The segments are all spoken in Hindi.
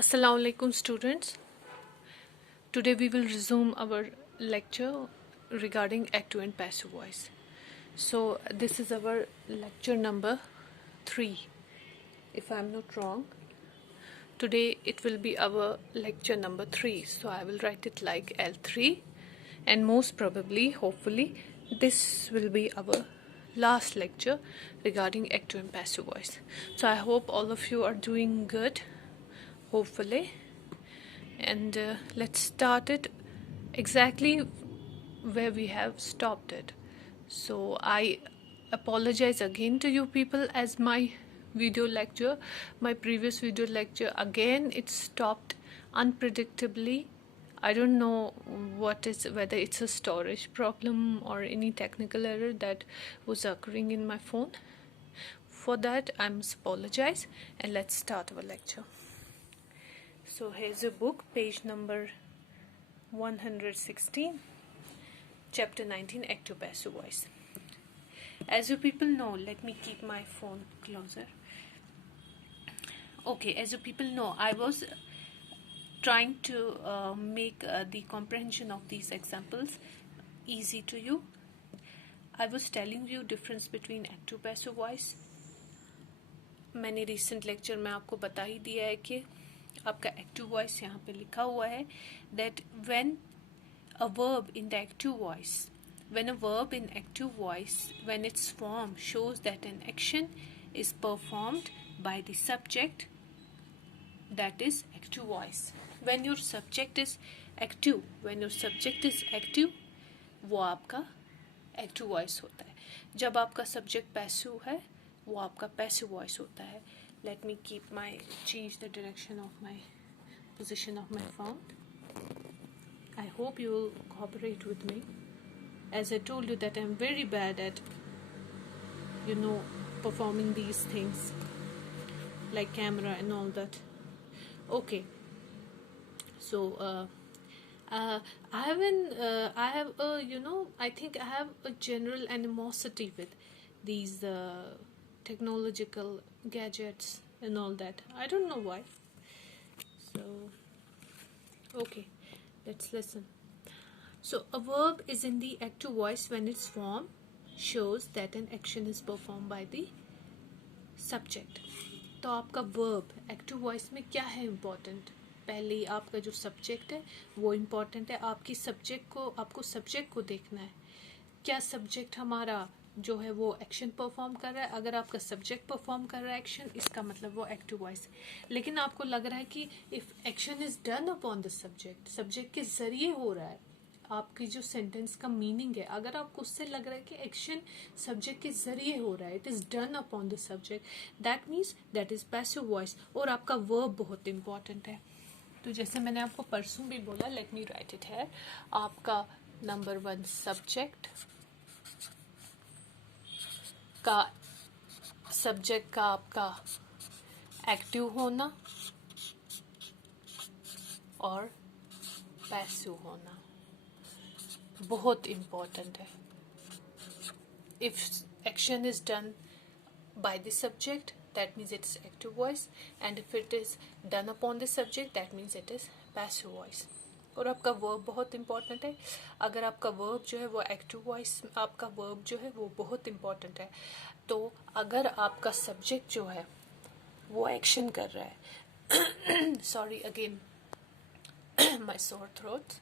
Assalamu alaikum students. Today we will resume our lecture regarding active and passive voice. So this is our lecture number 3 if I am not wrong. Today it will be our lecture number 3, so I will write it like L3, and most probably, hopefully, this will be our last lecture regarding active and passive voice. So I hope all of you are doing good, hopefully, and let's start it exactly where we have stopped it. So I apologize again to you people, as my previous video lecture, again it stopped unpredictably. I don't know whether it's a storage problem or any technical error that was occurring in my phone. For that I must apologize, and let's start our lecture. So here's a book, page number 116, chapter 19, active passive voice. As you people know, let me keep my phone closer. Okay, as you people know, I was trying to make the comprehension of these examples easy to you. I was telling you difference between active passive voice. मैंने recent lecture में आपको बता ही दिया है कि आपका एक्टिव वॉइस यहाँ पे लिखा हुआ है that when a verb in the active voice, when a verb in active voice, when its form shows that an action is performed by the subject, that is active voice. When your subject is active, वो आपका एक्टिव वॉइस होता है. जब आपका सब्जेक्ट पैसिव है, वो आपका पैसिव वॉइस होता है. Let me change the direction of my position of my phone. I hope you will cooperate with me. As I told you that I am very bad at, performing these things like camera and all that. Okay. So I think I have a general animosity with these technological gadgets and all that. I don't know why. So, okay, let's listen. So, a verb is in the active voice when its form shows that an action is performed by the subject. तो आपका verb active voice में क्या है important? पहले आपका जो सब्जेक्ट है वो इम्पॉर्टेंट है. आपको सब्जेक्ट को देखना है. क्या सब्जेक्ट हमारा जो है वो एक्शन परफॉर्म कर रहा है. अगर आपका सब्जेक्ट परफॉर्म कर रहा है एक्शन, इसका मतलब वो एक्टिव वॉइस है. लेकिन आपको लग रहा है कि if action is done upon the subject के जरिए हो रहा है, आपकी जो सेंटेंस का मीनिंग है, अगर आपको उससे लग रहा है कि एक्शन सब्जेक्ट के जरिए हो रहा है, it is done upon the subject, that means that is passive voice. और आपका वर्ब बहुत इंपॉर्टेंट है. तो जैसे मैंने आपको परसों भी बोला, लेट मी राइट इट है, आपका नंबर 1 सब्जेक्ट का आपका एक्टिव होना और पैसिव होना बहुत इम्पोर्टेंट है. If action is done by the subject, that means it is active voice, and if it is done upon the subject, that means it is passive voice. और आपका verb बहुत important है. अगर आपका verb जो है वो active voice, आपका verb जो है वो बहुत important है. तो अगर आपका subject जो है वो action कर रहा है sorry again my sore throat,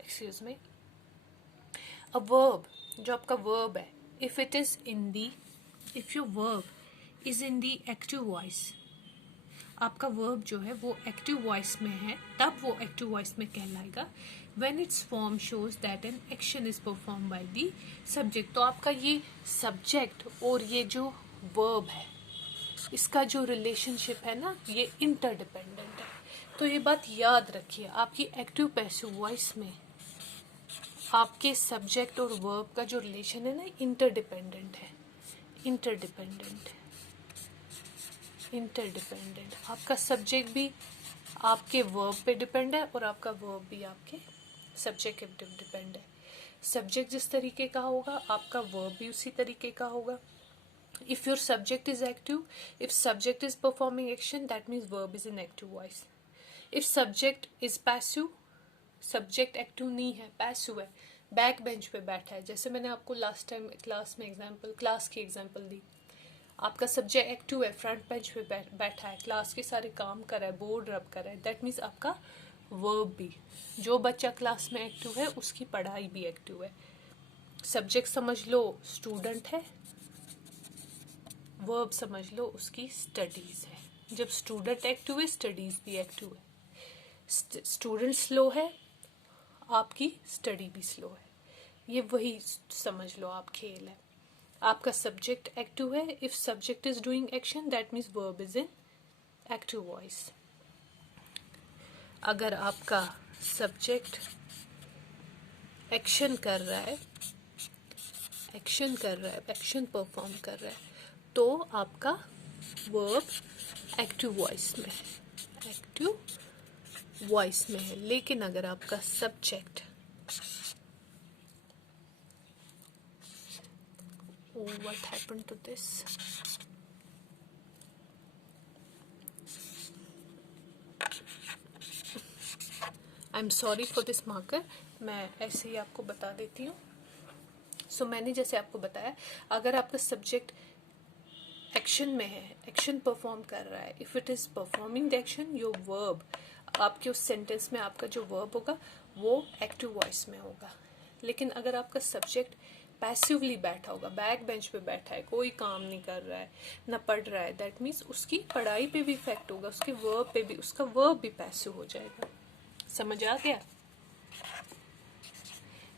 excuse me. A verb, जो आपका verb है, if your verb is in the active voice, आपका verb जो है वो active voice में है, तब वो active voice में कहलाएगा when its form shows that an action is performed by the subject. तो आपका ये subject और ये जो verb है, इसका जो relationship है ना, ये interdependent है. तो ये बात याद रखिए, आपकी active passive voice में आपके subject और verb का जो relation है ना, interdependent है. इंटरडिपेंडेंट. आपका सब्जेक्ट भी आपके वर्ब पे डिपेंड है और आपका वर्ब भी आपके सब्जेक्ट पे डिपेंड है. सब्जेक्ट जिस तरीके का होगा, आपका वर्ब भी उसी तरीके का होगा. If your subject is active, if subject is performing action, that means verb is in active voice. If subject is passive, subject active नहीं है, पैसिव है, बैक बेंच पे बैठा है, जैसे मैंने आपको लास्ट टाइम क्लास की एग्जांपल दी। आपका सब्जेक्ट एक्टिव है, फ्रंट बेंच पे बैठा है, क्लास के सारे काम कर रहा है, बोर्ड रब कर रहा है, दैट मीन्स आपका वर्ब भी, जो बच्चा क्लास में एक्टिव है उसकी पढ़ाई भी एक्टिव है। सब्जेक्ट समझ लो स्टूडेंट है, वर्ब समझ लो उसकी स्टडीज है। जब स्टूडेंट एक्टिव है स्टडीज भी एक्टिव है। स्टूडेंट स्लो है, आपकी स्टडी भी स्लो है। ये वही समझ लो आप खेल है। आपका सब्जेक्ट एक्टिव है, if subject is doing action that means verb is in active voice. अगर आपका सब्जेक्ट एक्शन कर रहा है, एक्शन परफॉर्म कर रहा है, तो आपका वर्ब एक्टिव वॉइस में है, एक्टिव वॉइस में है। लेकिन अगर आपका subject, what happened to this? I'm sorry for this marker, मैं ऐसे ही आपको बता देती हूँ। सो मैंने जैसे आपको बताया, अगर आपका सब्जेक्ट एक्शन में है, एक्शन परफॉर्म कर रहा है, if it is performing the action, your verb, आपके उस सेंटेंस में आपका जो वर्ब होगा वो एक्टिव वॉइस में होगा। लेकिन अगर आपका सब्जेक्ट पैसिवली बैठा होगा, बैक बेंच पे बैठा है, कोई काम नहीं कर रहा है, ना पढ़ रहा है, दैट मीन्स उसकी पढ़ाई पे भी इफेक्ट होगा, उसके वर्ब पे भी, उसका वर्ब भी पैसिव हो जाएगा। समझ आ गया?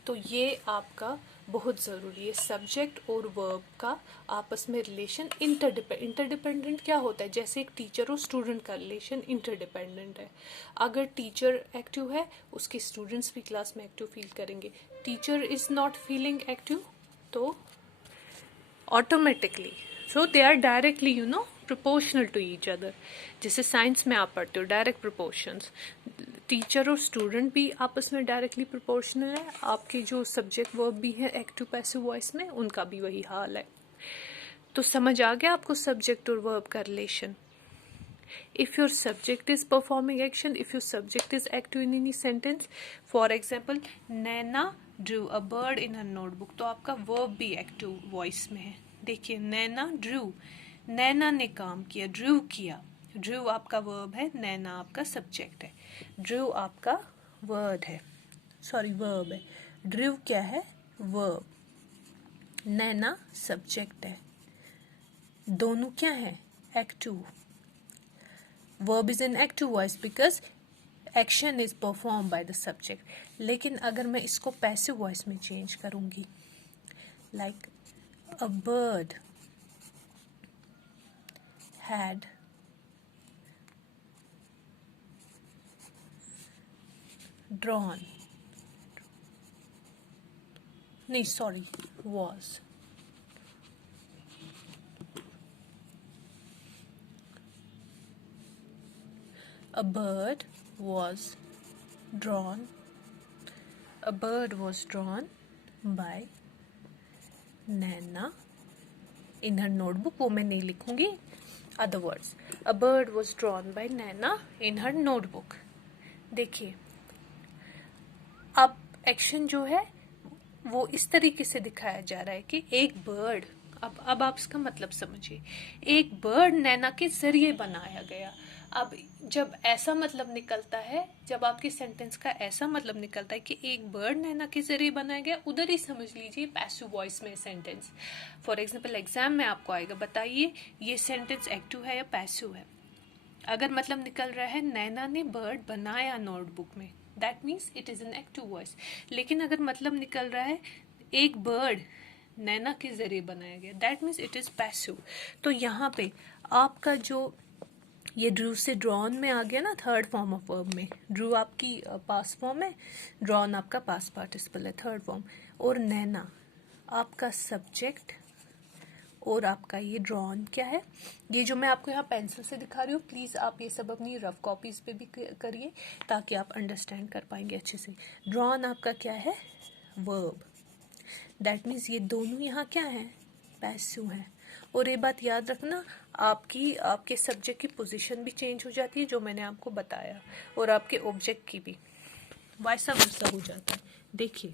तो ये आपका बहुत ज़रूरी है, सब्जेक्ट और वर्ब का आपस में रिलेशन इंटरडिपेंडेंट क्या होता है? जैसे एक टीचर और स्टूडेंट का रिलेशन इंटरडिपेंडेंट है। अगर टीचर एक्टिव है, उसके स्टूडेंट्स भी क्लास में एक्टिव फील करेंगे। Teacher is not feeling active, तो automatically, so they are directly proportional to each other. जैसे साइंस में आप पढ़ते हो डायरेक्ट प्रोपोर्शंस, टीचर और स्टूडेंट भी आपस में डायरेक्टली प्रोपोर्शनल है। आपके जो सब्जेक्ट वर्ब भी है एक्टिव पैसिव वॉइस में, उनका भी वही हाल है। तो समझ आ गया आपको सब्जेक्ट और वर्ब का relation? If your subject is performing action, if your subject is active in any sentence, for example, Naina drew a bird in her notebook, तो आपका verb भी active voice में है। देखिए, Naina drew, नैना ने काम किया, ड्रू किया। ड्रू आपका वर्ब है, नैना आपका सब्जेक्ट है। ड्रू आपका वर्ड है, सॉरी वर्ब है। ड्रू क्या है? वर्ब। नैना सब्जेक्ट है। दोनों क्या है? Active. Verb is in active voice because action is perform by the subject. लेकिन अगर मैं इसको पैसिव वॉइस में चेंज करूंगी, like a bird had drawn, नहीं sorry, was, a bird was drawn, a bird was drawn by Naina in her notebook, वो मैं नहीं लिखूंगी, other words, a bird was drawn by Naina in her notebook। देखिए, अब एक्शन जो है वो इस तरीके से दिखाया जा रहा है कि एक बर्ड, अब आप इसका मतलब समझिए, एक बर्ड नैना के जरिए बनाया गया। अब जब ऐसा मतलब निकलता है, जब आपके सेंटेंस का ऐसा मतलब निकलता है कि एक बर्ड नैना के जरिए बनाया गया, उधर ही समझ लीजिए पैसिव वॉइस में सेंटेंस। फॉर एग्जाम्पल एग्जाम में आपको आएगा, बताइए ये सेंटेंस एक्टिव है या पैसिव है? अगर मतलब निकल रहा है नैना ने बर्ड बनाया नोटबुक में, that means it is an active voice. लेकिन अगर मतलब निकल रहा है एक बर्ड नैना के जरिए बनाया गया, that means it is passive. तो यहाँ पे आपका जो ये ड्रू से ड्रॉन में आ गया ना, थर्ड फॉर्म ऑफ वर्ब में। ड्रू आपकी पास्ट फॉर्म है, ड्रॉन आपका पास्ट पार्टिसिपल है, थर्ड फॉर्म। और नैना आपका सब्जेक्ट, और आपका ये ड्रॉन क्या है? ये जो मैं आपको यहाँ पेंसिल से दिखा रही हूँ, प्लीज़ आप ये सब अपनी रफ कॉपीज पे भी करिए ताकि आप अंडरस्टैंड कर पाएंगे अच्छे से। ड्रॉन आपका क्या है? वर्ब। दैट मीन्स ये दोनों यहाँ क्या है? पैसिव है। और ये बात याद रखना, आपके सब्जेक्ट की पोजीशन भी चेंज हो जाती है, जो मैंने आपको बताया, और आपके ऑब्जेक्ट की भी वाइसा वर्सा हो जाता है। देखिए